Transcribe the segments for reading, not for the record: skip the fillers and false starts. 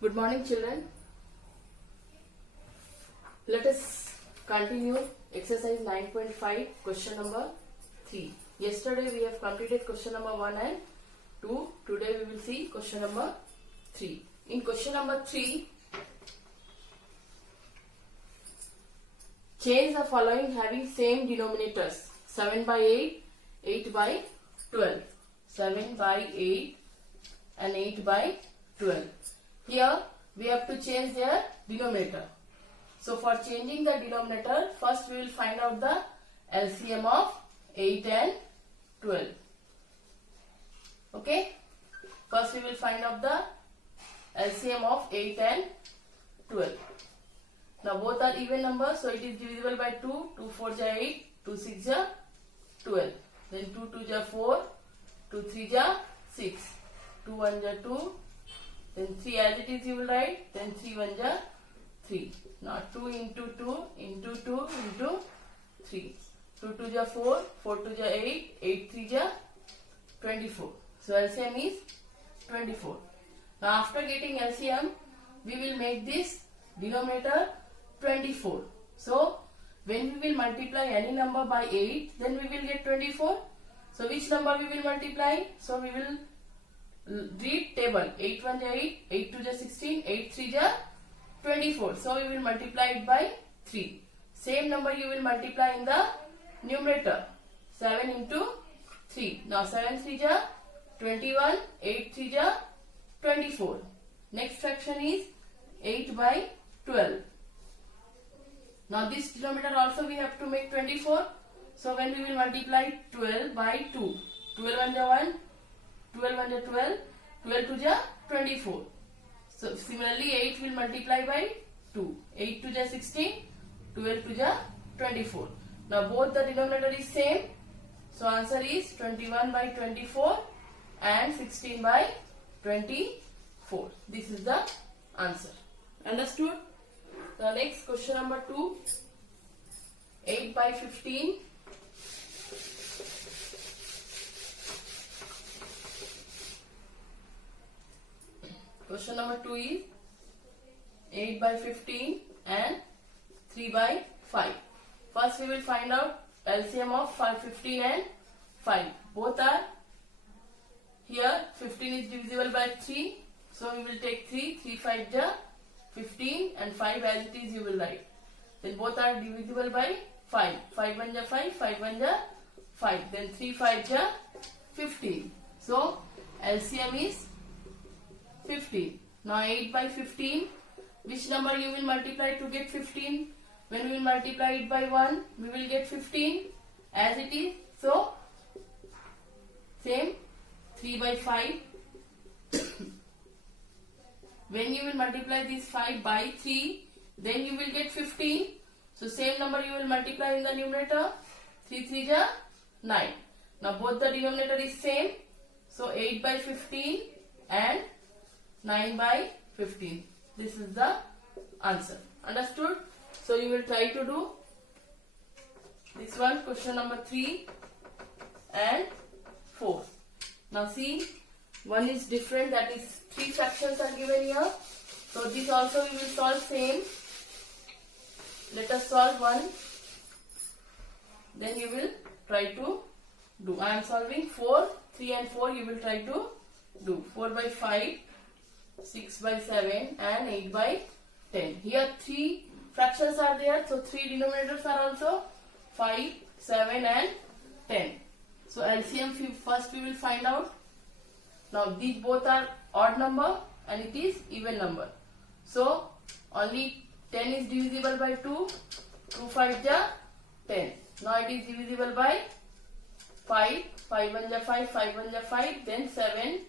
Good morning, children. Let us continue exercise 9.5, question number 3. Yesterday we have completed question number 1 and 2. Today we will see question number 3. In question number 3, change the following having same denominators: 7 by 8, 8 by 12. 7 by 8 and 8 by 12. Here we have to change their denominator. So for changing the denominator, first we will find out the LCM of 8 and 12. Okay? First we will find out the LCM of 8 and 12. Now both are even numbers, so it is divisible by 2. 2 4 ja 8, 2 6 ja 12. Then 2 2 ja 4, 2 3 ja 6, 2 1 ja 2. Then 3 as it is you will write, then 3 1 ja 3. Now 2 into 2 into 2 into 3. 2 2 ja 4, 4 2 ja 8, 8 3 ja 24. So LCM is 24. Now after getting LCM, we will make this denominator 24. So when we will multiply any number by 8, then we will get 24. So which number we will multiply? So we will read table. 8 1 ja 8, 8 2 ja 16, 8 3 ja 24. So we will multiply it by 3. Same number you will multiply in the numerator. 7 into 3. Now 7 3 ja 21, 8 3 ja 24. Next fraction is 8 by 12. Now this denominator also we have to make 24. So when we will multiply 12 by 2. 12 1 ja 1, 12 1 ja 12, 12 2 ja 24. So similarly 8 will multiply by 2. 8 2 ja 16, 12 2 ja 24. Now both the denominator is same. So answer is 21 by 24 and 16 by 24. This is the answer. Understood? The next question number 2. 8 by 15. Question number 2 is 8 by 15 and 3 by 5. First we will find out LCM of 15 and 5. Both are here. 15 is divisible by 3. So we will take 3. 3 5 ja 15 and 5 as it is you will write. Then both are divisible by 5. 5 1 ja 5, 5 1 ja 5. Then 3 5 ja 15. So LCM is 15. Now 8 by 15. Which number you will multiply to get 15? When we will multiply it by 1, we will get 15 as it is. So same 3 by 5. When you will multiply this 5 by 3, then you will get 15. So same number you will multiply in the numerator. 3 3 ja 9. Now both the denominator is same. So 8 by 15 and 9 by 15. This is the answer. Understood? So you will try to do this one, question number 3 and 4. Now see, one is different, that is 3 fractions are given here. So this also we will solve same. Let us solve one. Then you will try to do. I am solving 4, 3 and 4 you will try to do. 4 by 5, 6 by 7 and 8 by 10. Here 3 fractions are there. So 3 denominators are also 5, 7 and 10. So LCM first we will find out. Now these both are odd number and it is even number. So only 10 is divisible by 2. 2 5 ja 10. Now it is divisible by 5. 5 1 ja 5, 5 1 ja 5. Then 7.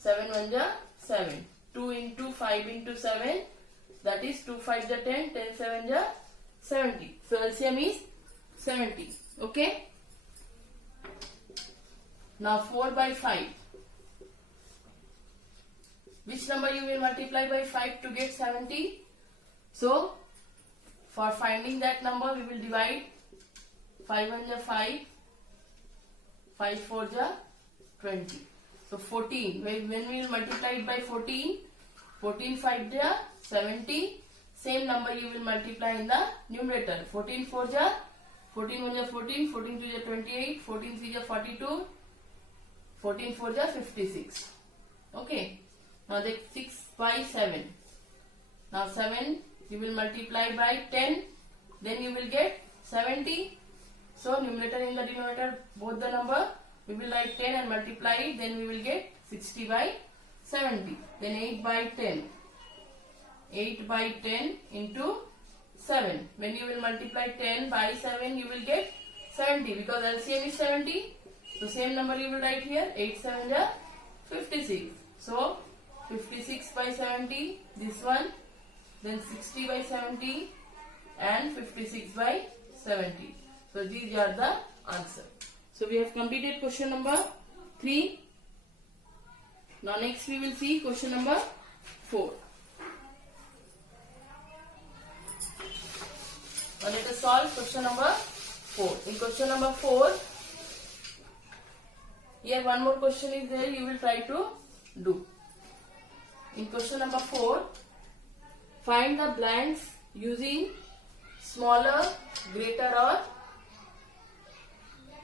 7 1 ja 7. 2 into 5 into 7. That is 2 5 ja 10. 10 7 ja 70. So LCM is 70. Okay. Now 4 by 5. Which number you will multiply by 5 to get 70? So for finding that number we will divide. 5 1 ja 5. 5 4 ja 20. So 14. When we will multiply it by 14, 14 5 ja 70. Same number you will multiply in the numerator. 14 4 ja 14 1 ja 14, 14 2 ja 28, 14 3 ja 42, 14 4 ja 56. Okay. Now the 6 by 7. Now 7 you will multiply by 10. Then you will get 70. So numerator and the denominator, both the number, we will write 10 and multiply it. Then we will get 60 by 70. Then 8 by 10. 8 by 10 into 7. When you will multiply 10 by 7, you will get 70 because LCM is 70. So same number you will write here. 8 7 ja 56. So 56 by 70, this one. Then 60 by 70 and 56 by 70. So these are the answer. So we have completed question number 3. Now next we will see question number 4. Now let us solve question number 4. In question number 4, here one more question is there, you will try to do. In question number 4, find the blanks using smaller, greater or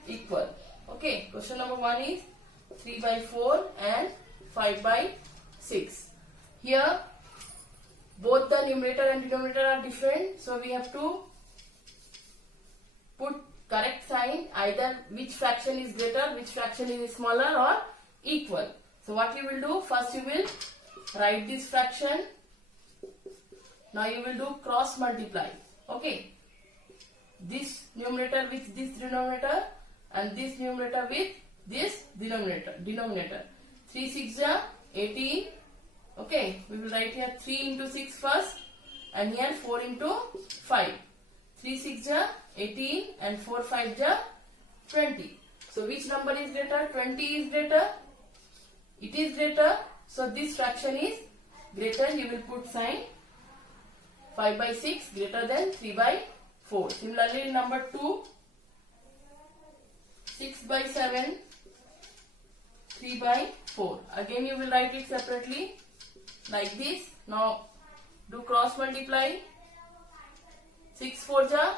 equal. Okay, question number 1 is 3 by 4 and 5 by 6. Here both the numerator and denominator are different, so we have to put correct sign, either which fraction is greater, which fraction is smaller or equal. So what you will do, first you will write this fraction. Now you will do cross multiply. Okay, this numerator with this denominator and this numerator with this denominator. 3 6 ja 18. Okay, we will write here 3 into 6 first and here 4 into 5. 3 6 ja 18 and 4 5 ja 20. So which number is greater? 20 is greater. It is greater. So this fraction is greater. You will put sign. 5 by 6 greater than 3 by 4. Similarly, number 2, 6 by 7, 3 by 4. Again you will write it separately like this. Now do cross multiply. 6 4 ja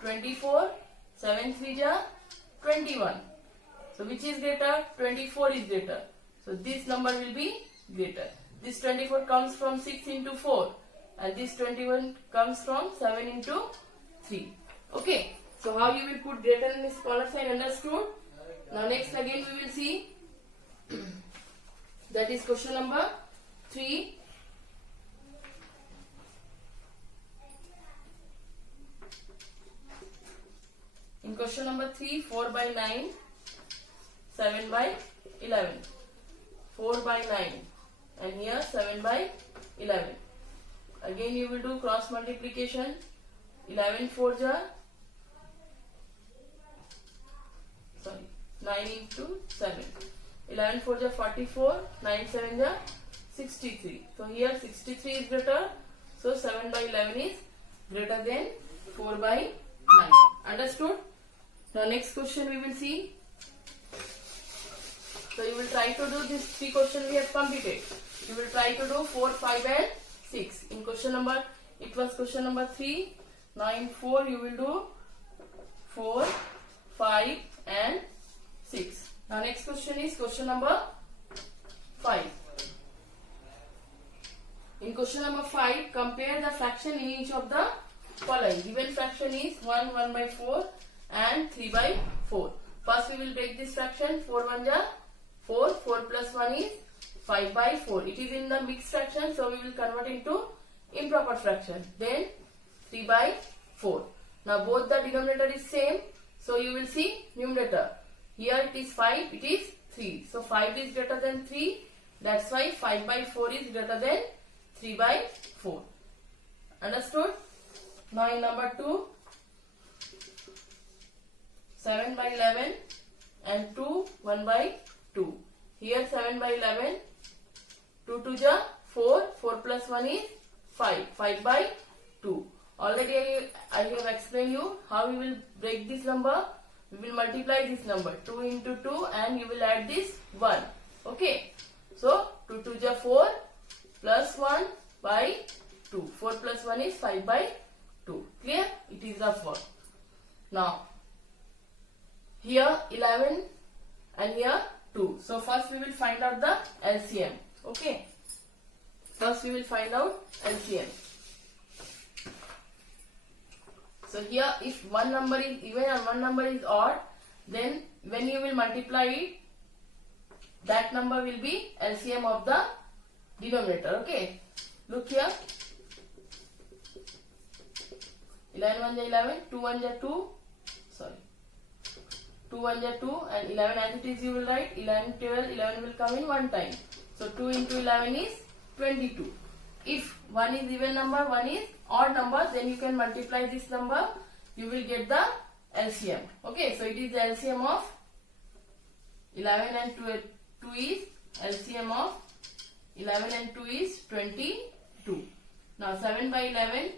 24, 7 3 ja 21. So which is greater? 24 is greater. So this number will be greater. This 24 comes from 6 into 4. And this 21 comes from 7 into 3. Okay. So how you will put greater and smaller sign, understood? Now next again we will see. That is question number 3. In question number 3, 4 by 9, 7 by 11. 4 by 9 and here 7 by 11. Again you will do cross multiplication. 11 4 ja 9 into 7. 11 4 ja 44, 9 7 ja 63. So here 63 is greater. So 7 by 11 is greater than 4 by 9. Understood? Now next question we will see. So you will try to do these 3 questions we have completed. You will try to do 4, 5 and 6. In question number, it was question number 3. Now in 4 you will do 4, 5 and 6. Now next question is question number 5. In question number 5, compare the fraction in each of the following. Given fraction is 1, 1 by 4 and 3 by 4. First we will break this fraction. 4 1 ja 4, 4 plus 1 is 5 by 4. It is in the mixed fraction, so we will convert into improper fraction. Then 3 by 4. Now both the denominator is same, so you will see numerator. Here it is 5, it is 3. So 5 is greater than 3. That's why 5 by 4 is greater than 3 by 4. Understood? Now in number 2, 7 by 11 and 2, 1 by 2. Here 7 by 11, 2 2 ja 4, 4 plus 1 is 5, 5 by 2. Already I have explained you how you will break this number. We will multiply this number 2 into 2 and you will add this 1. Okay. So 2 2 ja 4, plus 1 by 2. 4 plus 1 is 5 by 2. Clear? It is rough work. Now, here 11 and here 2. So first we will find out the LCM. Okay. First we will find out LCM. So here if one number is even and one number is odd, then when you will multiply it, that number will be LCM of the denominator. Okay. Look here. 11 1 is 11, 2 1 is 2, sorry. 2 1 is 2 and 11 as it is you will write 11, 12, 11 will come in one time. So 2 into 11 is 22. If one is even number, one is odd number, then you can multiply this number, you will get the LCM. Okay, so it is the LCM of 11 and 2 is LCM of 11 and 2 is 22. Now 7 by 11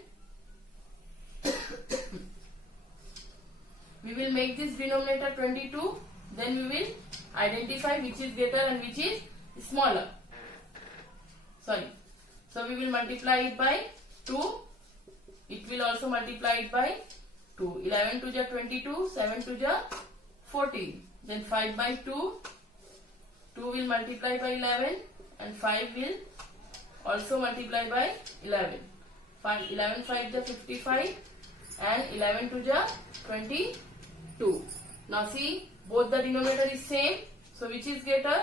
we will make this denominator 22, then we will identify which is greater and which is smaller. Sorry. So we will multiply it by 2. It will also multiply it by 2. 11 to the 22, 7 to the 14. Then 5 by 2. 2 will multiply by 11 and 5 will also multiply by 11. 11 5 the 55 and 11 to the 22. Now see, both the denominator is same. So which is greater?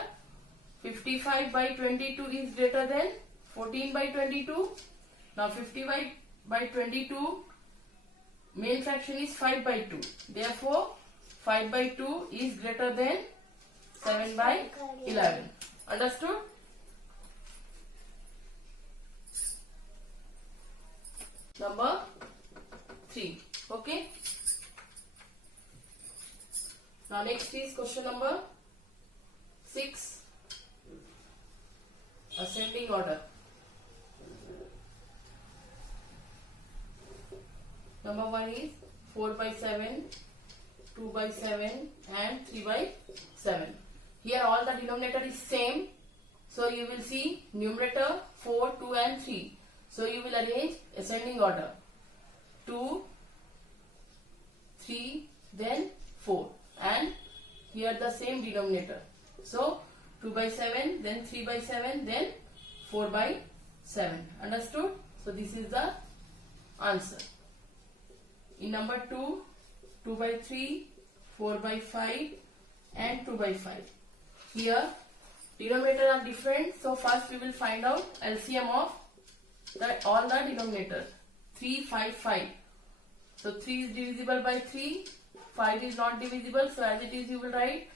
55 by 22 is greater than 14 by 22. Now 55 by 22 main fraction is 5 by 2. Therefore 5 by 2 is greater than 7 by 11. Understood? Number 3. Okay. Now next is question number 6. Ascending order. Number 1 is 4 by 7, 2 by 7 and 3 by 7. Here all the denominator is same. So you will see numerator 4, 2 and 3. So you will arrange ascending order. 2, 3, then 4. And here the same denominator. So 2 by 7, then 3 by 7, then 4 by 7. Understood? So this is the answer. In number 2, 2 by 3, 4 by 5 and 2 by 5. Here denominator are different. So first we will find out LCM of all the denominators. 3, 5, 5. So 3 is divisible by 3. 5 is not divisible. So as it is you will write.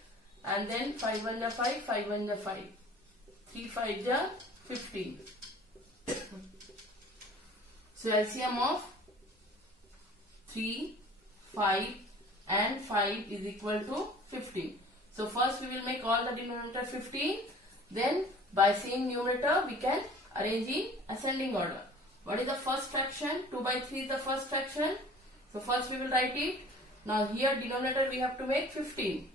And then 5 1 is 5, 5 1 is 5. 3 5 is 15. So LCM of 3, 5 and 5 is equal to 15. So first we will make all the denominator 15. Then by seeing numerator we can arrange in ascending order. What is the first fraction? 2 by 3 is the first fraction. So first we will write it. Now here denominator we have to make 15.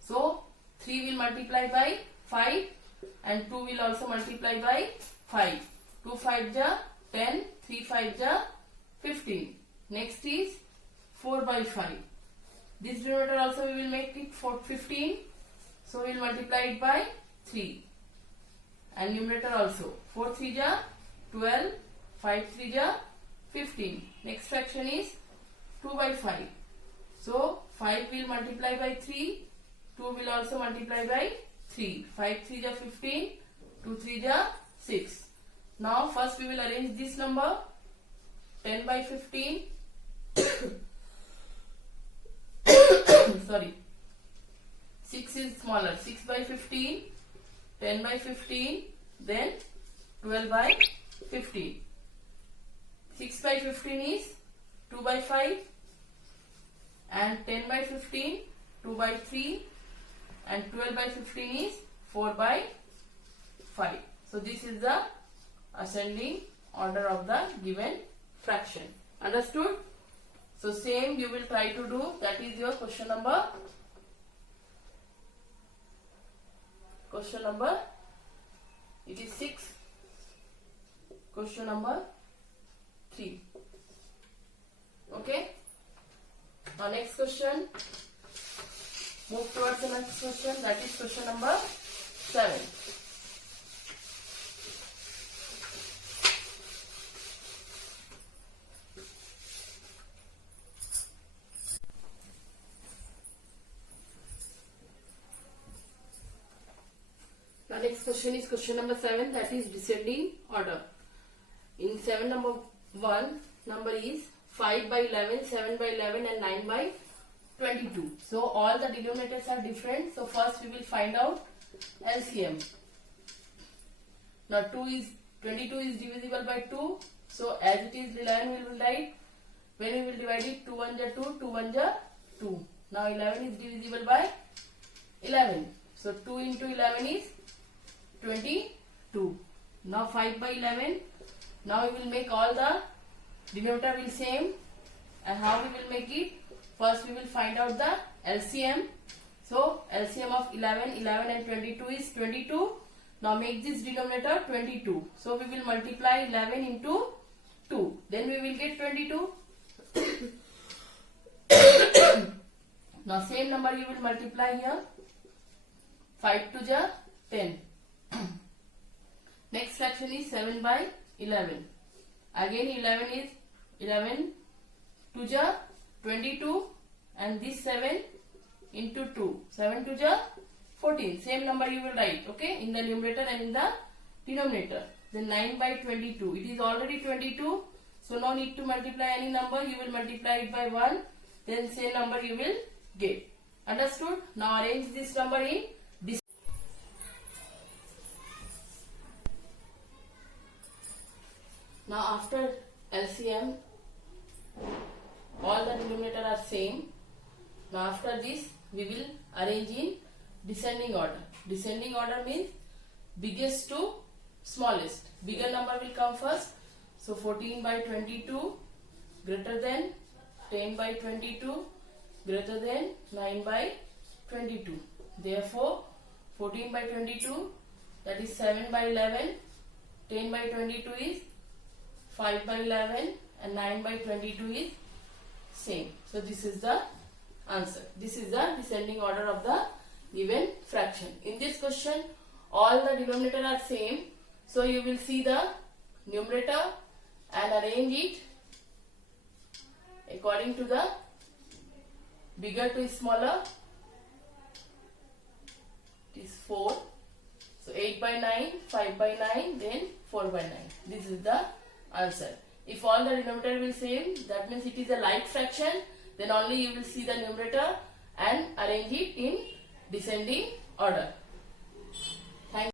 So 3 will multiply by 5 and 2 will also multiply by 5. 2 5 is 10, 3 5 is 15. Next is 4 by 5. This denominator also we will make it for 15. So we will multiply it by 3. And numerator also. 4 3 is 12, 5 3 is 15. Next fraction is 2 by 5. So 5 will multiply by 3. 2 will also multiply by 3. 5 3 is 15. 2 3 is 6. Now first we will arrange this number. 10 by 15. Sorry. 6 is smaller. 6 by 15. 10 by 15. Then 12 by 15. 6 by 15 is 2 by 5. And 10 by 15, 2 by 3. And 12 by 15 is 4 by 5. So this is the ascending order of the given fraction. Understood? So same you will try to do. That is your question number. It is 6. question number 3. Okay. Now next question. Move towards the next question, that is question number 7. Now next question is question number 7, that is descending order. In 7 number 1, number is 5 by 11, 7 by 11 and 9 by 22. So all the denominators are different. So first we will find out LCM. Now 22 is divisible by 2. So as it is 11 we will write. When we will divide it, 2 1 2, 2 1 2. Now 11 is divisible by 11. So 2 into 11 is 22. Now 5 by 11. Now we will make all the denominator will same. And how we will make it? First we will find out the LCM. So LCM of 11 and 22 is 22. Now make this denominator 22. So we will multiply 11 into 2. Then we will get 22. Now same number you will multiply here. 5 to the 10. Next fraction is 7 by 11. Again 11 is 11 to the 22 and this 7 into 2. 7 to the 14. Same number you will write, okay, in the numerator and in the denominator. Then 9 by 22. It is already 22. So no need to multiply any number. You will multiply it by 1. Then same number you will get. Understood? Now arrange this number in this. Now after LCM, all the denominator are same. Now after this we will arrange in descending order. Descending order means biggest to smallest. Bigger number will come first. So 14 by 22 greater than 10 by 22 greater than 9 by 22. Therefore 14 by 22, that is 7 by 11, 10 by 22 is 5 by 11 and 9 by 22 is same. So this is the answer. This is the descending order of the given fraction. In this question all the denominator are same. So you will see the numerator and arrange it according to the bigger to smaller. It is 4. So 8 by 9, 5 by 9, then 4 by 9. This is the answer. If all the denominator will same, that means it is a like fraction. Then only you will see the numerator and arrange it in descending order.